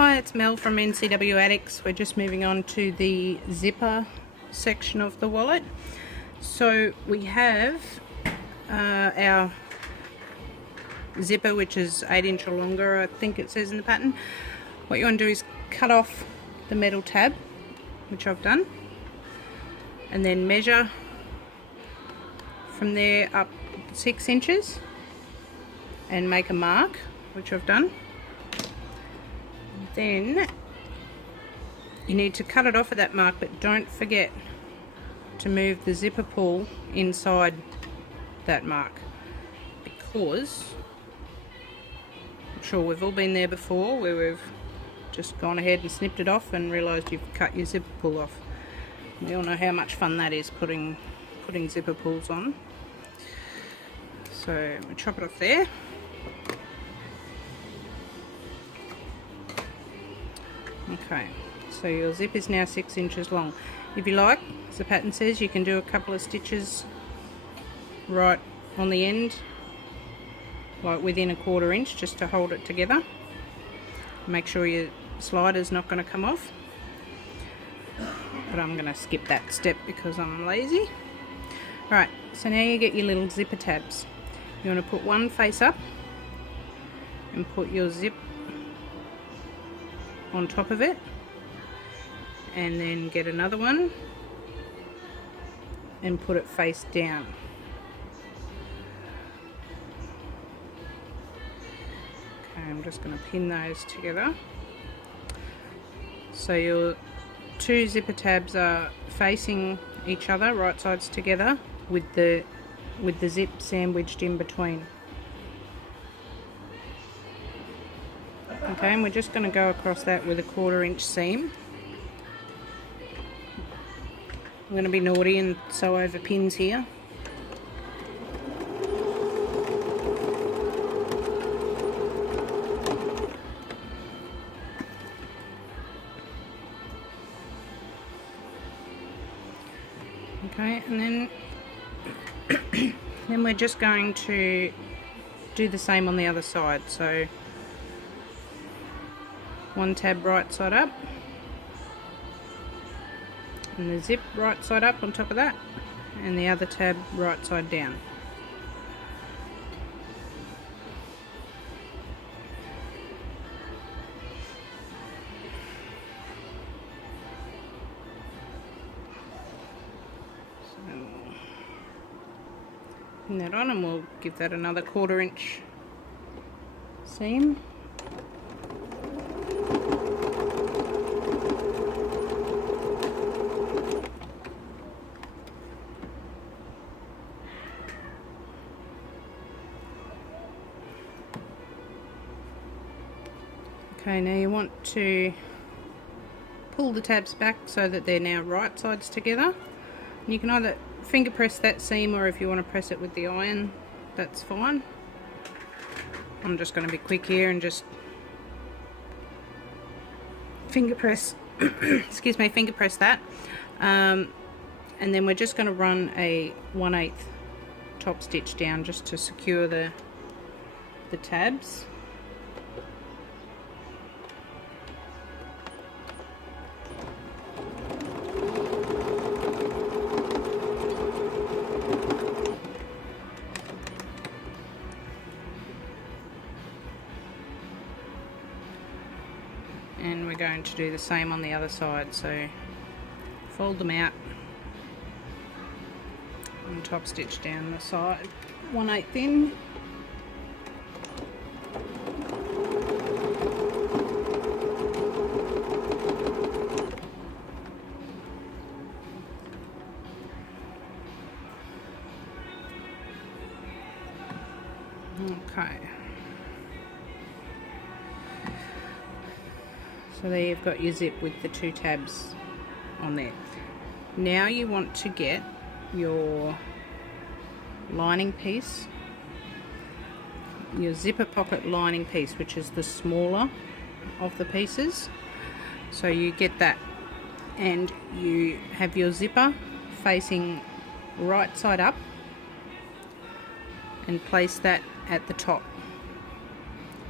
Hi, it's Mel from NCW Addicts. We're just moving on to the zipper section of the wallet. So we have our zipper, which is 8" or longer, I think it says in the pattern. What you want to do is cut off the metal tab, which I've done, and then measure from there up 6 inches and make a mark, which I've done. Then you need to cut it off at that mark, but don't forget to move the zipper pull inside that mark, because I'm sure we've all been there before where we've just gone ahead and snipped it off and realised you've cut your zipper pull off. We all know how much fun that is, putting zipper pulls on. So we'll chop it off there. Okay, so your zip is now 6 inches long. If you like, as the pattern says, you can do a couple of stitches right on the end, like within a 1/4 inch, just to hold it together. Make sure your slider's not going to come off. But I'm going to skip that step because I'm lazy. Right, so now you get your little zipper tabs. You want to put one face up and put your zip on top of it, and then get another one and put it face down. Okay, I'm just going to pin those together. So your two zipper tabs are facing each other, right sides together, with the zip sandwiched in between. Okay, and we're just going to go across that with a 1/4 inch seam. I'm going to be naughty and sew over pins here. Okay, and then we're just going to do the same on the other side. So one tab right side up, and the zip right side up on top of that, and the other tab right side down. So pin that on, and we'll give that another 1/4 inch seam. Okay, now you want to pull the tabs back so that they're now right sides together. And you can either finger press that seam, or if you want to press it with the iron, that's fine. I'm just going to be quick here and just finger press excuse me, finger press that, and then we're just going to run a 1/8 top stitch down just to secure the tabs. And we're going to do the same on the other side, so fold them out and top stitch down the side 1/8 in. Okay. So there you've got your zip with the two tabs on there. Now you want to get your lining piece, your zipper pocket lining piece, which is the smaller of the pieces. So you get that, and you have your zipper facing right side up, and place that at the top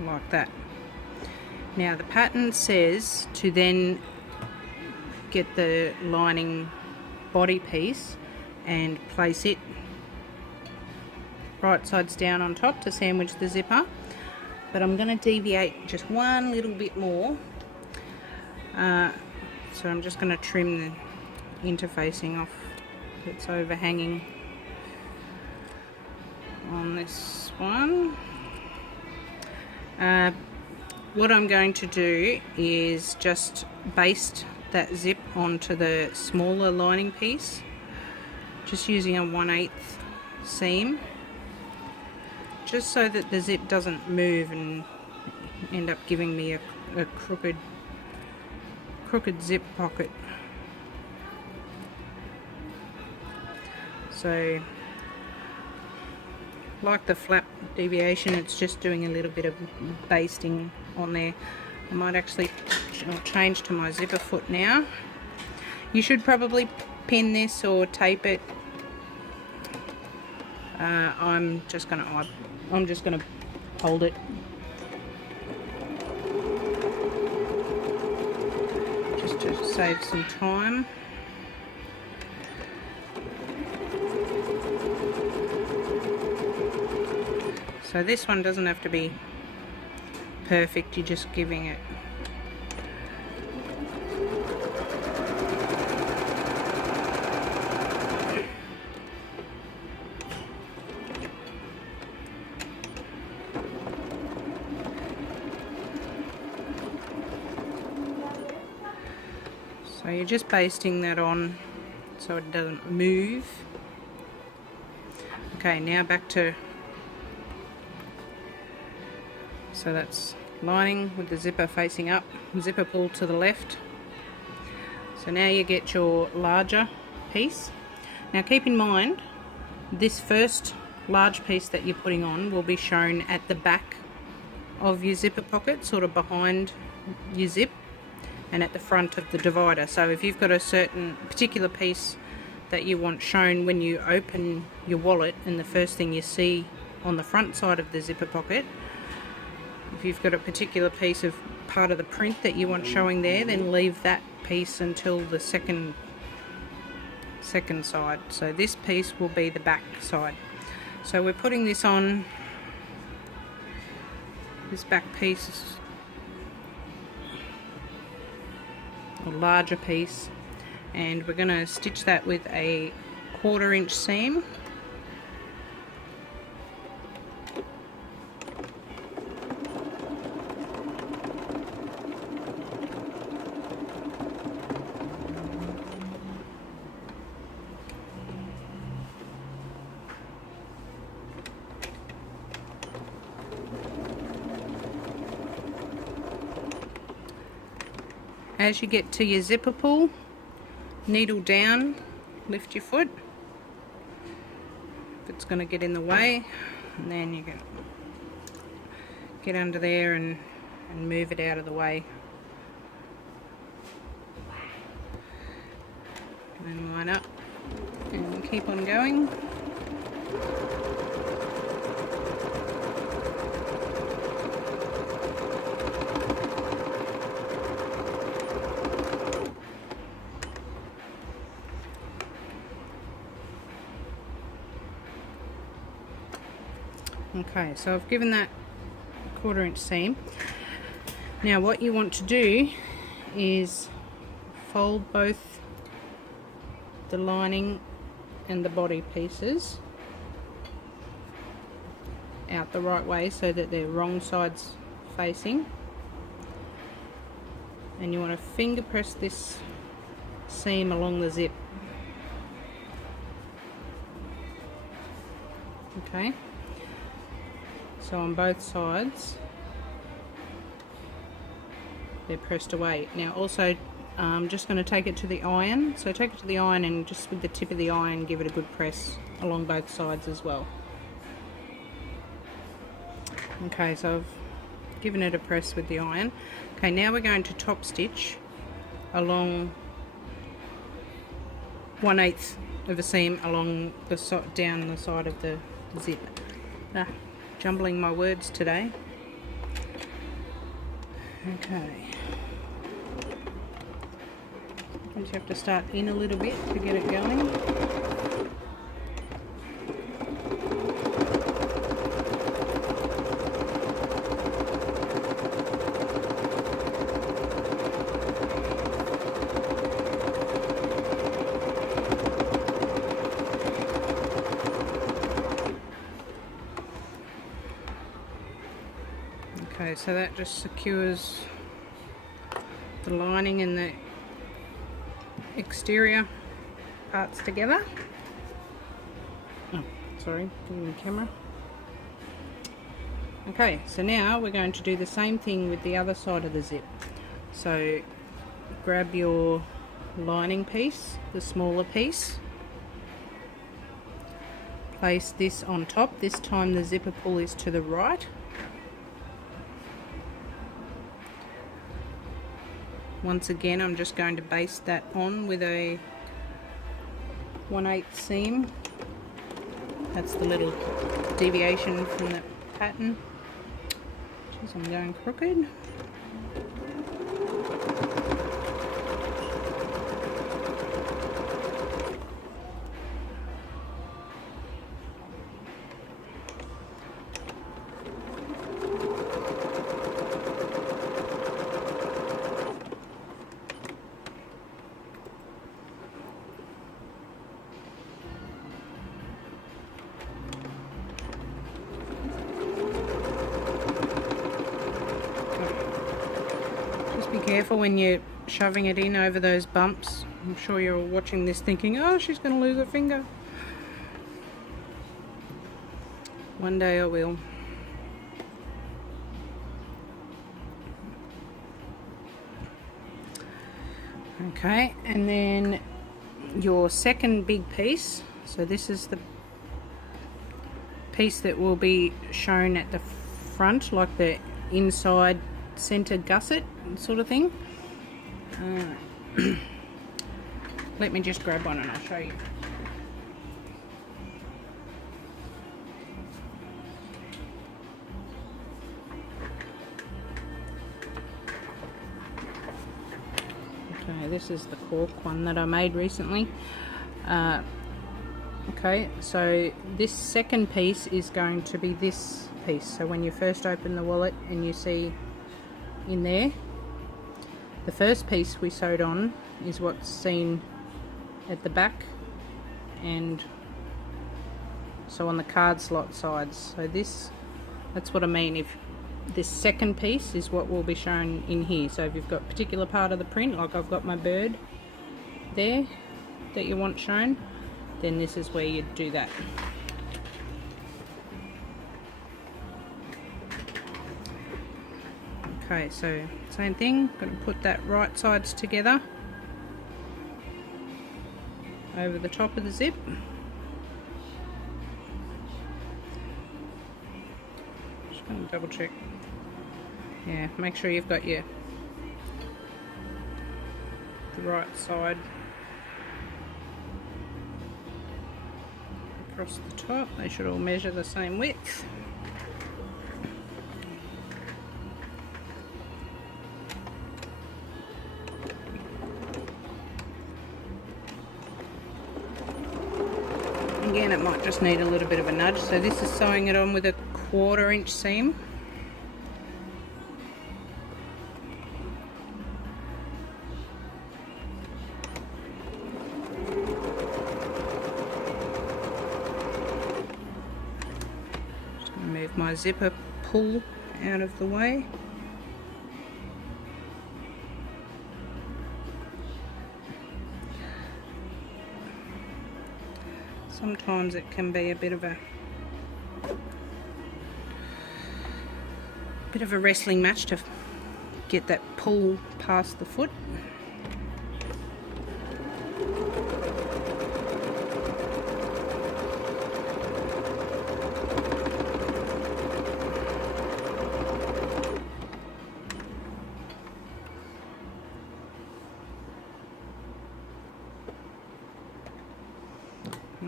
like that. Now the pattern says to then get the lining body piece and place it right sides down on top to sandwich the zipper, but I'm going to deviate just one little bit more, so I'm just going to trim the interfacing off that's overhanging on this one. What I'm going to do is just baste that zip onto the smaller lining piece, just using a 1/8 seam, just so that the zip doesn't move and end up giving me a crooked zip pocket. So like the flap deviation, it's just doing a little bit of basting on there. I might actually change to my zipper foot now. You should probably pin this or tape it. I'm just gonna hold it just to save some time. So this one doesn't have to be perfect, you're just giving it so you're just basting that on so it doesn't move. Okay, now back to, so that's lining with the zipper facing up, zipper pull to the left. So now you get your larger piece. Now keep in mind, this first large piece that you're putting on will be shown at the back of your zipper pocket, sort of behind your zip, and at the front of the divider. So if you've got a certain particular piece that you want shown when you open your wallet, and the first thing you see on the front side of the zipper pocket, if you've got a particular piece of part of the print that you want showing there, then leave that piece until the second side. So this piece will be the back side. So we're putting this on, this back piece, a larger piece, and we're going to stitch that with a 1/4 inch seam. As you get to your zipper pull, needle down, lift your foot if it's going to get in the way, and then you can get under there and move it out of the way. And then line up and keep on going. Okay, so I've given that 1/4 inch seam. Now what you want to do is fold both the lining and the body pieces out the right way so that they're wrong sides facing, and you want to finger press this seam along the zip. Okay, so on both sides they're pressed away. Now also I'm just going to take it to the iron, so take it to the iron and just with the tip of the iron give it a good press along both sides as well. Okay, so I've given it a press with the iron. Okay, now we're going to top stitch along 1/8 of a seam along the down the side of the zip. Jumbling my words today. Okay. You have to start in a little bit to get it going. Okay, so that just secures the lining and the exterior parts together. Oh, sorry, getting the camera. Okay, so now we're going to do the same thing with the other side of the zip. So grab your lining piece, the smaller piece, place this on top. This time the zipper pull is to the right. Once again, I'm just going to base that on with a 1/8 seam. That's the little deviation from the pattern. Jeez, I'm going crooked. Be careful when you're shoving it in over those bumps. I'm sure you're watching this thinking, oh, she's going to lose her finger. One day I will. Okay, and then your second big piece, so this is the piece that will be shown at the front, like the inside center gusset sort of thing. Let me just grab one and I'll show you. Okay, this is the cork one that I made recently. Okay, so this second piece is going to be this piece. So when you first open the wallet and you see in there, the first piece we sewed on is what's seen at the back and so on the card slot sides. So that's what I mean. If this second piece is what will be shown in here. So if you've got a particular part of the print, like I've got my bird there that you want shown, then this is where you'd do that. Okay, so same thing, going to put that right sides together over the top of the zip. Just going to double check. Yeah, make sure you've got the right side across the top. They should all measure the same width. Again, it might just need a little bit of a nudge. So this is sewing it on with a 1/4 inch seam. Just going to move my zipper pull out of the way. Sometimes it can be a bit of a wrestling match to get that pull past the foot.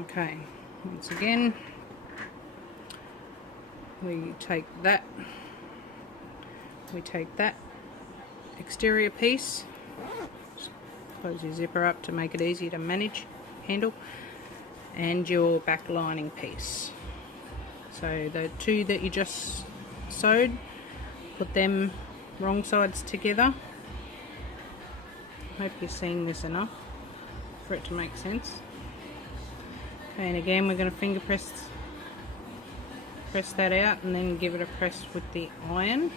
Okay, once again, we take that exterior piece. Just close your zipper up to make it easier to handle, and your back lining piece. So the two that you just sewed, put them wrong sides together. Hope you're seeing this enough for it to make sense. Okay, and again we're going to finger press that out and then give it a press with the iron.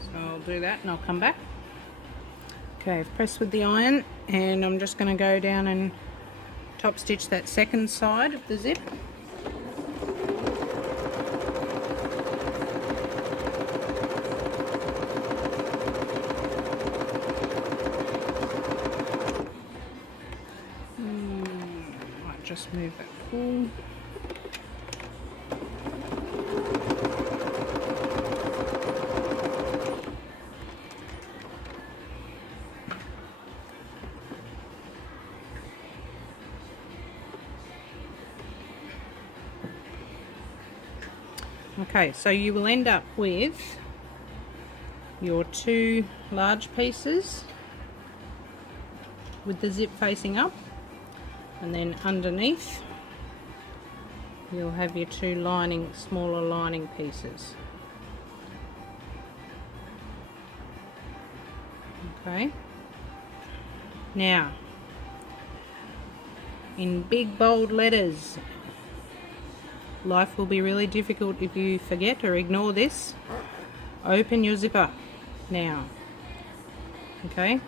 So I'll do that and I'll come back. Okay, I've pressed with the iron, and I'm just going to go down and top stitch that second side of the zip. Might just move that pull. Okay, so you will end up with your two large pieces with the zip facing up, and then underneath you'll have your two smaller lining pieces. Okay, now in big bold letters, life will be really difficult if you forget or ignore this. Open your zipper now. Okay?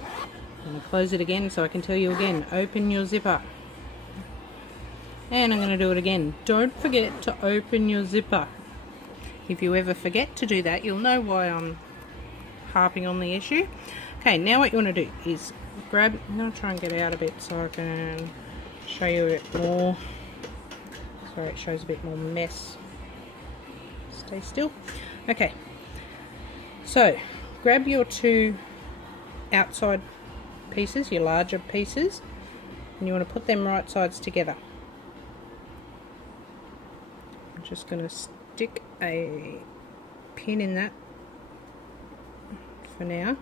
I'm going to close it again so I can tell you again. Open your zipper. And I'm going to do it again. Don't forget to open your zipper. If you ever forget to do that, you'll know why I'm harping on the issue. Okay, now what you want to do is grab... I'm going to try and get out a bit so I can show you a bit more. Sorry, it shows a bit more mess. Stay still. Okay, so grab your two outside pieces, your larger pieces, and you want to put them right sides together. I'm just going to stick a pin in that for now.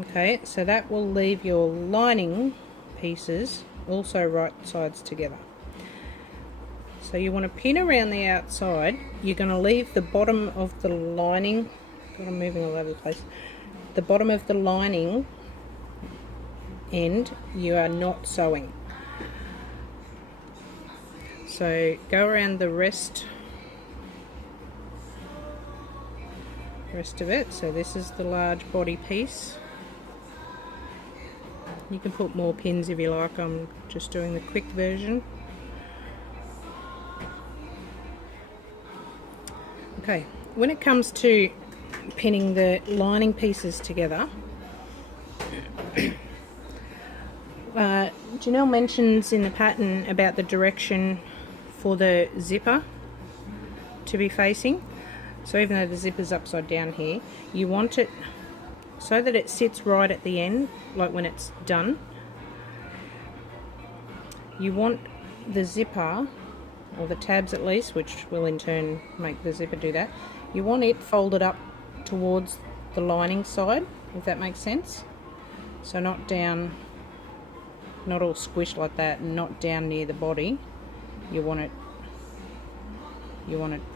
Okay, so that will leave your lining pieces also right sides together. So you want to pin around the outside. You're going to leave the bottom of the lining, God, I'm moving all over the place, the bottom of the lining end you are not sewing. So go around the rest of it. So this is the large body piece. You can put more pins if you like. I'm just doing the quick version. Okay, when it comes to pinning the lining pieces together, Janelle mentions in the pattern about the direction for the zipper to be facing. So even though the zipper's upside down here, you want it so that it sits right at the end, like when it's done. You want the zipper, or the tabs at least, which will in turn make the zipper do that, you want it folded up towards the lining side, if that makes sense. So not down, not all squished like that, and not down near the body. You want it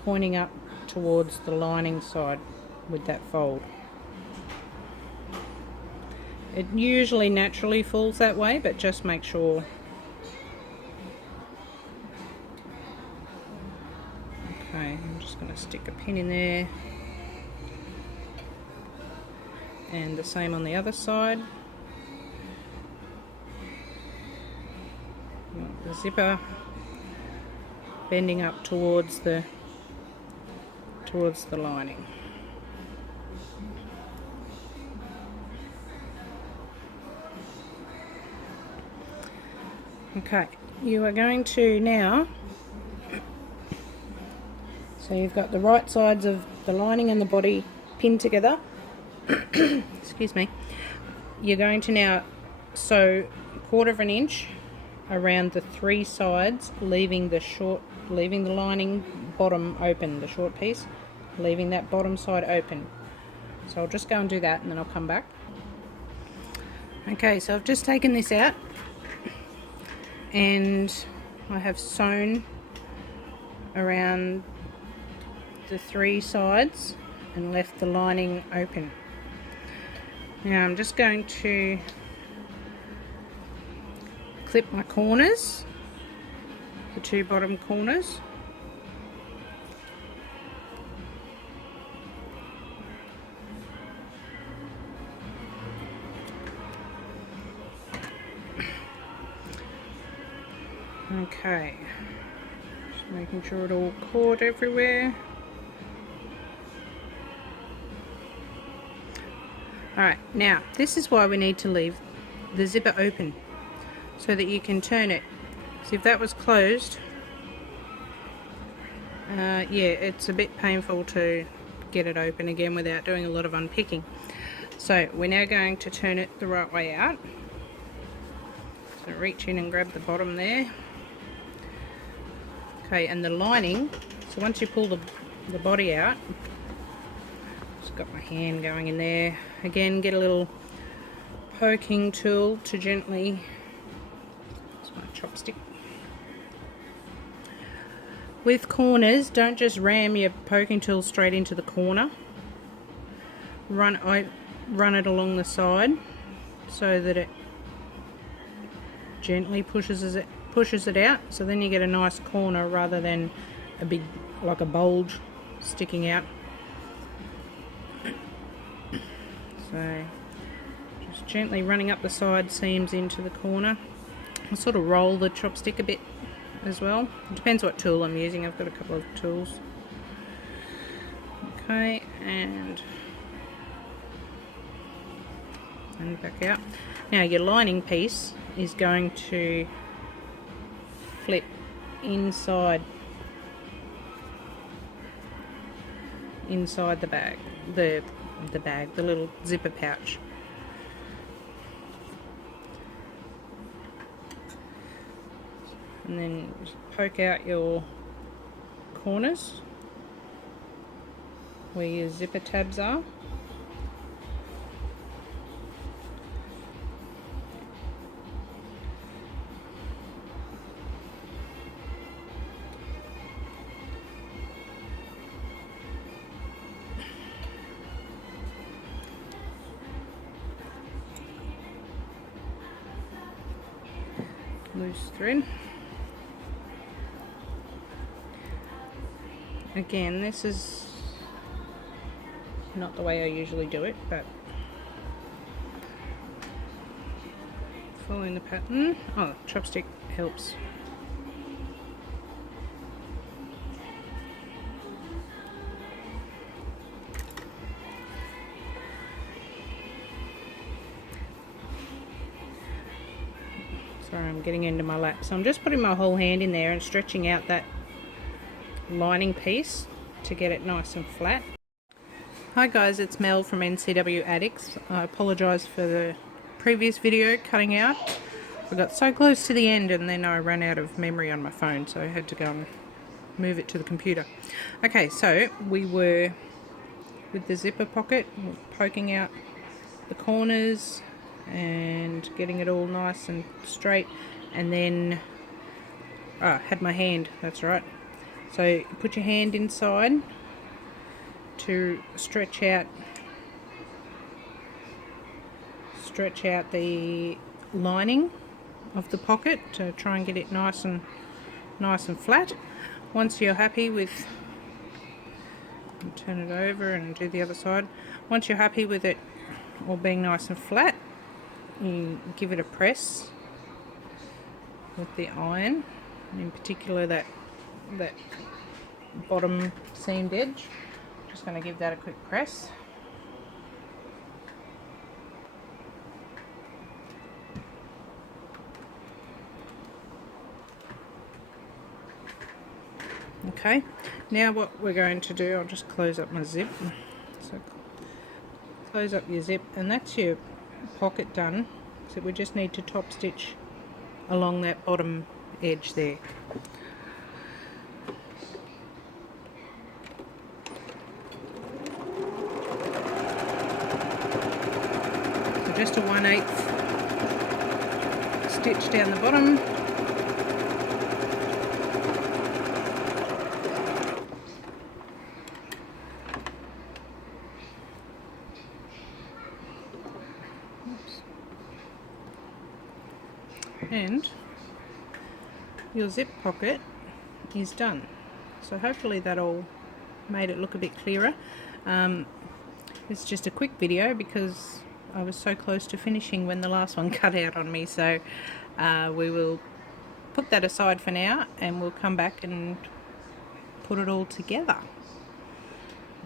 pointing up towards the lining side with that fold. It usually naturally falls that way, but just make sure. Okay, I'm just going to stick a pin in there, and the same on the other side. The zipper bending up towards the lining. Okay, you are going to now, so you've got the right sides of the lining and the body pinned together. Excuse me. You're going to now sew 1/4 inch around the 3 sides, leaving the short leaving the lining bottom open, the short piece, leaving that bottom side open. So I'll just go and do that and then I'll come back. Okay, so I've just taken this out and I have sewn around the 3 sides and left the lining open. Now I'm just going to clip my corners, the 2 bottom corners. Okay, just making sure it all caught everywhere. Alright, now this is why we need to leave the zipper open, so that you can turn it. So if that was closed, yeah, it's a bit painful to get it open again without doing a lot of unpicking. So we're now going to turn it the right way out. So reach in and grab the bottom there. Okay, and the lining, so once you pull the body out, just got my hand going in there. Again, get a little poking tool to gently, it's my chopstick. With corners, don't just ram your poking tool straight into the corner. Run it along the side so that it gently pushes it out, so then you get a nice corner rather than a big, like a bulge sticking out. So just gently running up the side seams into the corner. I'll sort of roll the chopstick a bit as well. It depends what tool I'm using. I've got a couple of tools. Okay, and back out. Now your lining piece is going to flip inside the bag, the little zipper pouch. And then just poke out your corners where your zipper tabs are. Loose thread. Again, this is not the way I usually do it, but following the pattern. Oh, chopstick helps. Sorry, I'm getting into my lap. So I'm just putting my whole hand in there and stretching out that lining piece to get it nice and flat. Hi guys, it's Mel from NCW Addicts. I apologise for the previous video cutting out. I got so close to the end and then I ran out of memory on my phone, so I had to go and move it to the computer. Okay, so we were with the zipper pocket, poking out the corners and getting it all nice and straight, and then had my hand, that's right. So put your hand inside to stretch out the lining of the pocket to try and get it nice and flat. Once you're happy with, turn it over and do the other side. Once you're happy with it all being nice and flat, you give it a press with the iron, in particular that bottom seamed edge. Just going to give that a quick press. Okay, now what we're going to do, I'll just close up my zip. So close up your zip, and that's your pocket done. So we just need to top stitch along that bottom edge there. just a 1/8 stitch down the bottom. And your zip pocket is done. So hopefully that all made it look a bit clearer. It's just a quick video because I was so close to finishing when the last one cut out on me, so we will put that aside for now and we'll come back and put it all together.